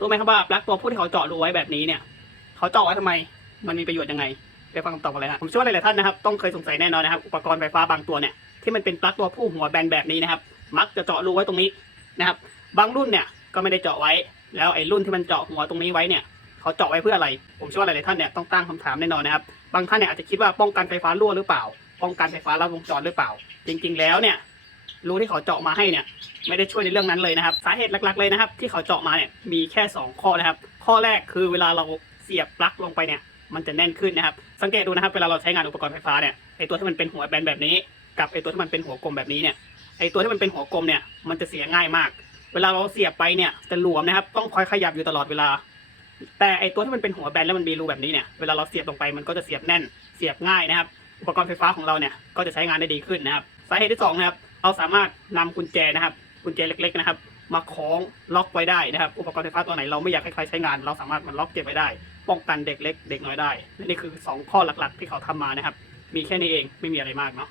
รู้ไหมครับว่าปลั๊กตัวผู้ที่เขาเจาะรูไว้แบบนี้เนี่ย เขาเจาะไว้ทำไม มันมีประโยชน์ยังไงไปฟังคำตอบกันเลยครับผมเชื่อว่าหลายๆท่านนะครับต้องเคยสงสัยแน่นอนนะครับ อุปกรณ์ไฟฟ้าบางตัวเนี่ยที่มันเป็นปลั๊กตัวผู้หัวแบนแบบนี้นะครับ มักจะเจาะรูไว้ตรงนี้นะครับ บางรุ่นเนี่ยก็ไม่ได้เจาะไว้ แล้วไอ้รุ่นที่มันเจาะหัวตรงนี้ไว้เนี่ยเขาเจาะไว้เพื่ออะไร ผมเชื่อว่าหลายๆท่านเนี่ยต้องตั้งคำถามแน่นอนนะครับ บางท่านเนี่ยอาจจะคิดว่าป้องกันไฟฟ้ารั่วหรือเปล่า ป้องกันไฟฟ้าลัดวงจรหรือเปล่า จริง ๆ แล้วเนี่ยรูที่เขาเจาะมาให้เนี่ย ไม่ได้ช่วยในเรื่องนั้นเลยนะครับ สาเหตุหลักๆเลยนะครับ ที่เขาเจาะมาเนี่ยมีแค่ 2 ข้อนะครับ ข้อแรกคือเวลาเราเสียบปลั๊กลงไปเนี่ยมันจะแน่นขึ้นนะครับ สังเกตดูนะครับเวลาเราใช้งานอุปกรณ์ไฟฟ้าเนี่ยไอตัวที่มันเป็นหัวแบนแบบนี้ กับไอตัวที่มันเป็นหัวกลมแบบนี้เนี่ยไอตัวที่มันเป็นหัวกลมเนี่ยมันจะเสียง่ายมาก เวลาเราเสียบไปเนี่ยจะหลวมนะครับ ต้องคอยขยับอยู่ตลอดเวลา แต่ไอตัวที่มันเป็นหัวแบนแล้วมันมีรูแบบนี้เนี่ยเวลาเราเสียบลงไปมันก็จะเสียบแน่นเสียบง่ายนะครับอุปกรณ์ไฟฟ้าของเราเนี่ยก็จะใช้งานได้ดีขึ้นนะครับ สาเหตุที่สองนะครับเราสามารถนำกุญแจนะครับ กุญแจเล็กๆนะครับมาคล้องล็อกไว้ได้นะครับ อุปกรณ์ไฟฟ้าตัวไหนเราไม่อยากให้ใครใช้งาน เราสามารถมันล็อกเก็บไว้ได้ ป้องกันเด็กเล็ก เด็กน้อยได้และนี่คือสองข้อหลักๆ ที่เขาทำมานะครับ มีแค่นี้เองไม่มีอะไรมากเนาะ